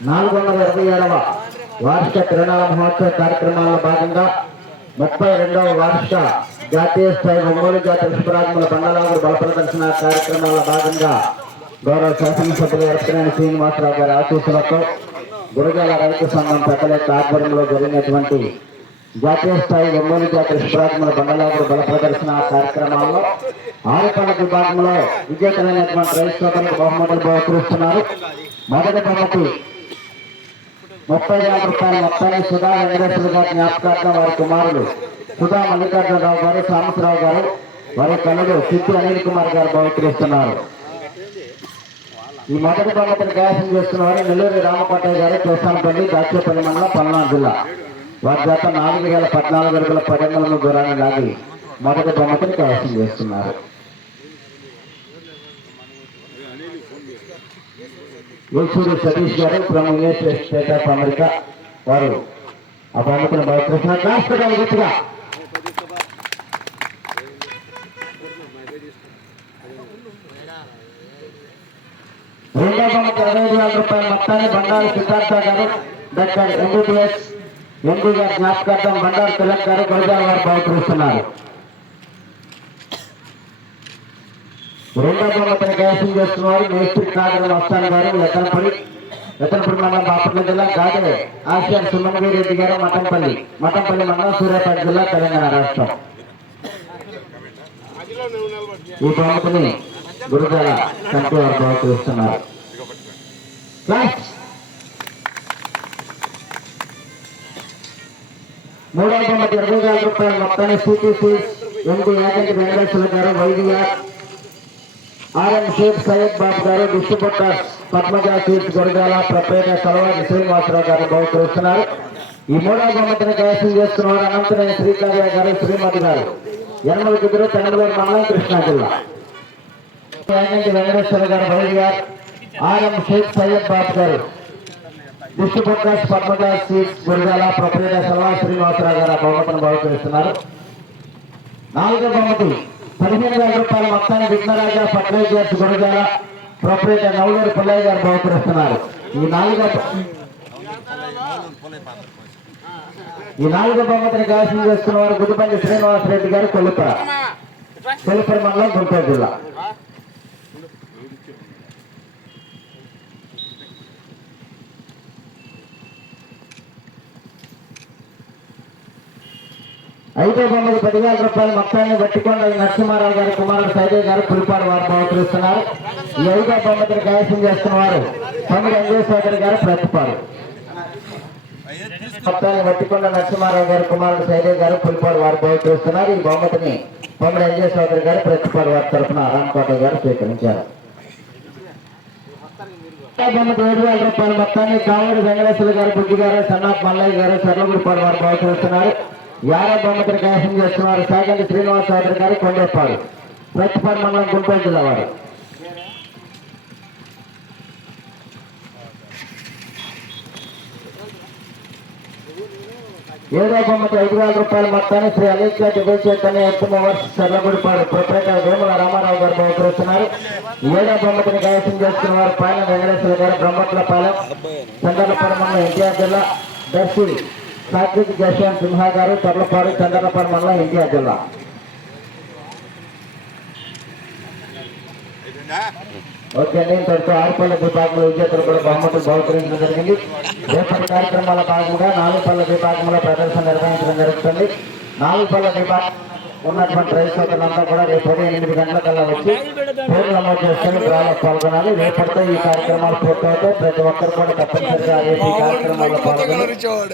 నాలుగు వందల ఇరవై ఏడవ వార్షిక తిరునాళ మహోత్సవ కార్యక్రమాల్లో భాగంగా ముప్పై రెండవ వార్షిక జాతీయ స్థాయి ఒంగోలు జాతి విశ్వరాజముల బండలాగుడు బల ప్రదర్శన కార్యక్రమాల్లో భాగంగా గౌరవ శాసనసభ్యులు ఎరపనేని శ్రీనివాసరావు గారి ఆశీస్సులతో గురజాల రైతు సంఘం పెద్దల యొక్క ఆధ్వర్యంలో జరిగినటువంటి జాతీయ స్థాయి ఒంగోలు జాతి విశ్వరాజముల బండలాగుడు బల ప్రదర్శన కార్యక్రమాల్లో ఆరుపల్ల విభాగంలో విజేతలైనటువంటి రైతు సోదరులకు బహుమతులు బహుకరిస్తున్నారు. మొదటి బహుమతి ముప్పై వేల రూపాయల మొత్తాన్ని సుధా వెంకటేశ్వర గారి జ్ఞాపకార్థం వారి కుమారులు సుధా మల్లికార్జునరావు గారు సామసరావు గారు వారి కన్నుడు సిద్ధి అనిల్ కుమార్ గారు బహుకరిస్తున్నారు ఈ మొదటి బహుమతిని కైవసం చేస్తున్న వారు నెల్లూరి రామకోటయ్య గారు కేసానపల్లి దాచేపల్లి మండలం పల్నాడు జిల్లా. వారి చేత నాలుగు వేల పద్నాలుగు అడుగుల పదెంగుల దూరాన్ని లాగి మొదటి బహుమతిని కైవసం చేస్తున్నారు Gulsuru Satish garu from United State of America వారు. ఆ బహుమతిని బహుకరిస్తున్నారు రాష్ట్ర పెట్టాలి గట్టిగా రెండో బహుమతి ఇరవై ఐదు వేల రూపాయల మొత్తాన్ని బండారు సిద్ధార్థ గారు డాక్టర్ ఎంబీబీఎస్ ఎంపీ గారు జ్ఞాపకార్థం బండారు తిలక్ గారు గురజాల వారు బహుకరిస్తున్నారు రెండో బహుమతిని కైవసం చేస్తున్నారు. మేస్త్రి కాదర వస్తాన్ గారు. ఎత్తనపల్లి ఎత్తనపల్లి మండలం బాపట్ల జిల్లా గాదే ఆసియన్ సుమన్వీర్ రెడ్డి గారు మఠంపల్లి. మఠంపల్లి మండలం సూర్యాపేట జిల్లా తెలంగాణ రాష్ట్రం. ఈ బహుమతిని గురుజాల కంటి వారు బహుకరిస్తున్నారు క్లాస్ మూడవ బహుమతి ఇరవై వేల రూపాయల మొత్తాన్ని CTC MP Yaganti Venkateswara garu Vaidyar RN Sheikh Syed Babu garu distributor Padmaja seats Godagala ప్రపేద Salavadi Srinivasarao garu బహుకరిస్తున్నారు ఈ మూడవ బహుమతిని కైవసం చేస్తున్నారు అనంతరం శ్రీకార్య గారు శ్రీమతి గారు. యనమల కుదురు తెలంగాణ మండలం కృష్ణా జిల్లా. వెంకటేశ్వర గారు వైద్యర్ ఆర్ఎం షేక్ సయ్యద్ బాబు గారు. డిస్ట్రిబ్యూటర్స్ పద్మజ సీట్స్ గొడగాల ప్రపేద సలవా శ్రీనివాసరావు గారు బహుమతిని బహుకరిస్తున్నారు. నాలుగో బహుమతి. పదిహేను వేల రూపాయల మొత్తాన్ని విఘ్నరాజా ఫర్టిలైజర్స్ గురజాల ప్రొపరేటర్ నవలూరు పుల్లయ్య గారు బహుకరిస్తున్నారు. ఈ నాలుగో ఈ నాలుగో బహుమతిని కైవసం చేస్తున్న వారు గుడిపల్లి శ్రీనివాసరెడ్డి గారు కొల్లిపర కొల్లిపర మండలం గుంటూరు జిల్లా. ఐదో బొమ్మలు పదివేల రూపాయల మొత్తాన్ని పట్టుకొని నరసింహారావు గారి కుమారుడు సైదయ్య గారు పులిపాడు వారు బహుకరిస్తున్నారు ఈ ఐదో బొమ్మతిని కైవసం చేస్తున్న వారు తమ్ముడు అంజయశేఖర్ గారు ప్రతిపాడు. మొత్తాన్ని వట్టికొండ నరసింహారావు గారి కుమారుడు సైదయ్య గారు పులిపాడు వారు బహుకరిస్తున్నారు ఈ బహుమతిని తమ్ముడు అంజయశేఖర్ గారు ప్రతిపాడు వారి తరఫున రామకోట గారు స్వీకరించారు. బొమ్మతి ఏడు వేల రూపాయల మొత్తాన్ని కావూరు వెంకటేశ్వర గారు బుద్ధి గారు సన్నాఫ్ మల్లయ్య గారు సర్వగుడిపాడు వారు బహుకరిస్తున్నారు యారో బొమ్మతిని కైవసం చేస్తున్నారు. సాగంటి శ్రీనివాస చౌదరి గారు కొండేపాడు ప్రతిపాడు మండలం గుంటూరు జిల్లా వారు. ఏడో బొమ్మకి ఐదు వేల రూపాయల మొత్తాన్ని Sri Alekhya debate earthmovers earthmovers proprietor Vemula Ramarao garu బహుకరిస్తున్నారు. ఏడో బొమ్మతిని కైవసం చేస్తున్న వారు పైన వెంకటేశ్వర గారు బ్రహ్మట్లపాలెం చంద్రపాడు ఎన్టీఆర్ జిల్లా దర్శి సాత్విక్ జశ్వంత్ సింహ గారు తర్లపాడు చంద్రపాడు మండలం ఎన్టీఆర్ జిల్లా. ఓకే అండి ఇంతవరకు ఆరుపల్ల విభాగంలో విజేతలు కూడా బహుమతులు బహుకరించడం జరిగింది. రేపటి కార్యక్రమాల భాగంగా నాలుగు పల్ల విభాగంలో ప్రదర్శన నిర్వహించడం జరుగుతుంది. నాలుగు పల్ల విభాగం ఉన్నటువంటి రైతులంతా కూడా రేపు ఉదయం ఎనిమిది గంటలకల్లా వచ్చి పేరు నమోదు చేసుకుని డ్రాలో పాల్గొనాలి. రేపటితో ఈ కార్యక్రమాలు పూర్తవుతాయి. ప్రతి ఒక్కరు కూడా తప్పనిసరిగా రేపు ఈ కార్యక్రమాల్లో పాల్గొని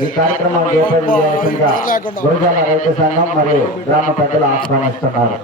ఈ కార్యక్రమాలు చేపట్టి గురజాల రైతు సంఘం మరియు గ్రామ పెద్దలు ఆహ్వానిస్తున్నారు.